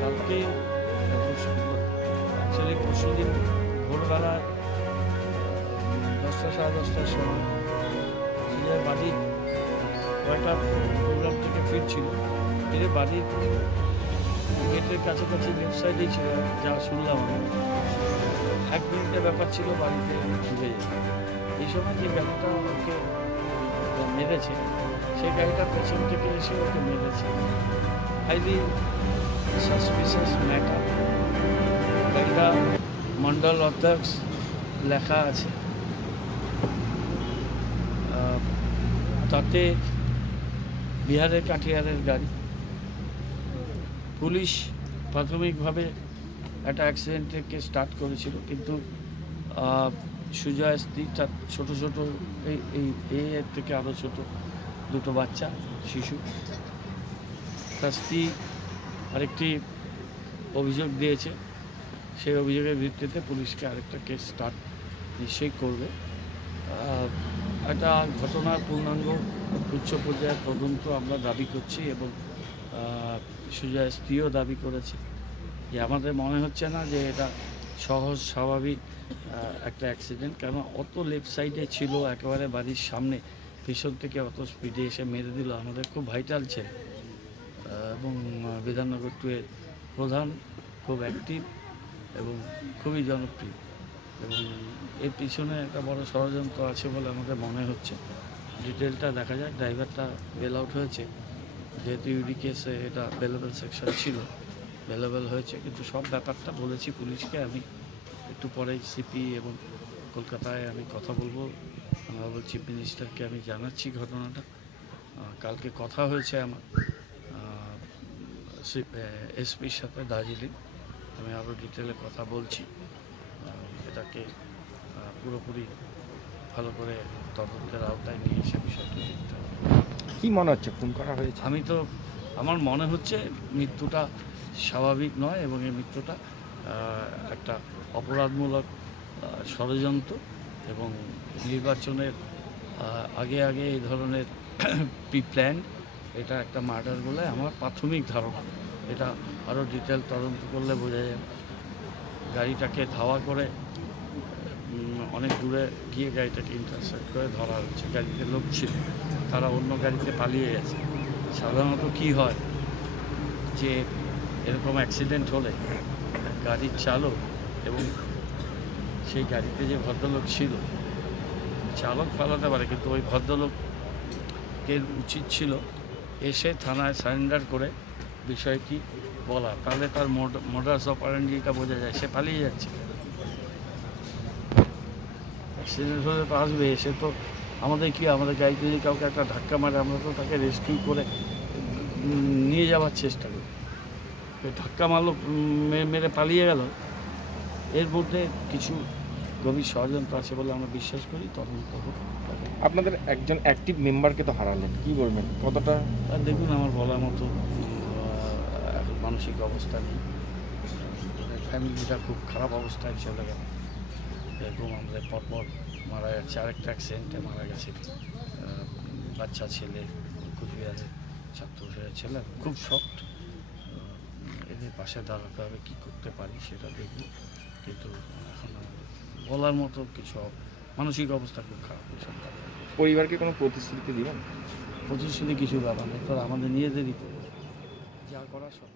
কালকে অ্যাকচুয়ালি পরশুদিন ভোরবেলা 10টা সাড়ে 10টার সময় নিজের বাড়ির কয়েকটা প্রোগ্রাম থেকে ফিরছিল, ফিরে বাড়ির গেটের কাছাকাছি লেফট সাইডেই ছিল, যা শুনলাম আমি 1 মিনিটের ব্যাপার ছিল, বাড়িতে ঢুকে যায়। এই সময় যে গাড়িটা ওকে মেরেছে সেই গাড়িটা পেছন থেকে এসে ওকে মেরেছে। Highly suspicious matter. গাড়িটা মন্ডল অর্থাৎ লেখা আছে, তাতে বিহারের কাঠিয়ারের গাড়ি। পুলিশ প্রাথমিকভাবে একটা অ্যাক্সিডেন্টকে স্টার্ট করেছিল, কিন্তু সুজয় স্ত্রী তার ছোটো ছোটো এর থেকে আরও ছোটো 2টো বাচ্চা শিশু, তার স্ত্রী আরেকটি অভিযোগ দিয়েছে। সেই অভিযোগের ভিত্তিতে পুলিশকে আরেকটা কেস স্টার্ট নিশ্চয়ই করবে। একটা ঘটনার পূর্ণাঙ্গ উচ্চ পর্যায়ের তদন্ত আমরা দাবি করছি, এবং সুজয় স্ত্রীও দাবি করেছে যে আমাদের মনে হচ্ছে না যে এটা সহজ স্বাভাবিক একটা অ্যাক্সিডেন্ট, কেন অত লেফট সাইডে ছিল, একেবারে বাড়ির সামনে, পেছন থেকে অত স্পিডে এসে মেরে দিল। আমাদের খুব ভাইটাল ছেলে এবং বিধাননগর 2 এর প্রধান, খুব অ্যাক্টিভ এবং খুবই জনপ্রিয়, এবং এর পিছনে একটা বড় ষড়যন্ত্র আছে বলে আমাদের মনে হচ্ছে। ডিটেলটা দেখা যায়। ড্রাইভারটা বেল আউট হয়েছে, যেহেতু ইউডি কেসে এটা বেলেবল সেকশন ছিল, বেলেবল হয়েছে, কিন্তু সব ব্যাপারটা বলেছি পুলিশকে। আমি একটু পরে সিপি এবং কলকাতায় আমি কথা বলবো, অনারেবল চিফ মিনিস্টারকে আমি জানাচ্ছি ঘটনাটা। কালকে কথা হয়েছে আমার এসপির সাথে দার্জিলিং, আমি আরও ডিটেলে কথা বলছি। এটাকে পুরোপুরি ভালো করে তদন্তের আওতায় নিয়ে এসে বিষয়টা দেখতে হবে। কী মনে হচ্ছে, খুন করা হয়েছে? আমার মনে হচ্ছে মৃত্যুটা স্বাভাবিক নয়, এবং এই মৃত্যুটা একটা অপরাধমূলক ষড়যন্ত্র, এবং নির্বাচনের আগে এই ধরনের প্ল্যান, এটা একটা মার্ডার বলে আমার প্রাথমিক ধারণা। এটা আরও ডিটেল তদন্ত করলে বোঝা যাবে। গাড়িটাকে ধাওয়া করে অনেক দূরে গিয়ে গাড়িটাকে ইন্টারসেপ্ট করে ধরা হচ্ছে। গাড়িতে লোক ছিল, তারা অন্য গাড়িতে পালিয়ে গেছে। সাধারণত কি হয় যে এরকম অ্যাক্সিডেন্ট হলে গাড়ির চালক এবং সেই গাড়িতে যে ভদ্রলোক ছিল, চালক পালাতে পারে, কিন্তু ওই ভদ্রলোকের উচিত ছিল এসে থানায় সারেন্ডার করে বিষয়টি বলা, তাহলে তার মোডাস অপারেন্ডিটা বোঝা যায়। সে পালিয়ে যাচ্ছে, অ্যাক্সিডেন্ট হলে তো আসবে। সে তো আমাদের গাড়িতে যদি কাউকে একটা ধাক্কা মারে, আমরা তো তাকে রেস্কিউ করে নিয়ে যাওয়ার চেষ্টা করি। ধাক্কা মারলো, মেরে পালিয়ে গেল, এর মধ্যে কিছু গভীর ষড়যন্ত্র আছে বলে আমরা বিশ্বাস করি। তদন্ত হোক। আপনাদের একজন অ্যাক্টিভ মেম্বারকে তো হারালেন, কী বলবেন, কতটা? দেখুন, আমার বলার মতো মানসিক অবস্থা নেই। ফ্যামিলিটা খুব খারাপ অবস্থায় চলে গেল। এরকম আমাদের পরপর মারা যাচ্ছে। আরেকটা অ্যাক্সিডেন্টে মারা গেছে বাচ্চা ছেলে, কুচবিহারের ছাত্র ছেলে। খুব শক্ট। এদের পাশে দাঁড়াতে হবে, কী করতে পারি সেটা দেখি, কিন্তু এখন বলার মতো কিছু, মানসিক অবস্থা খুব খারাপ হয়েছে। পরিবারকে কোনো প্রতিশ্রুতি দিবেন? প্রতিশ্রুতি কিছু ব্যাপার নেই, তো আমাদের নিজেদেরই যা করা সব।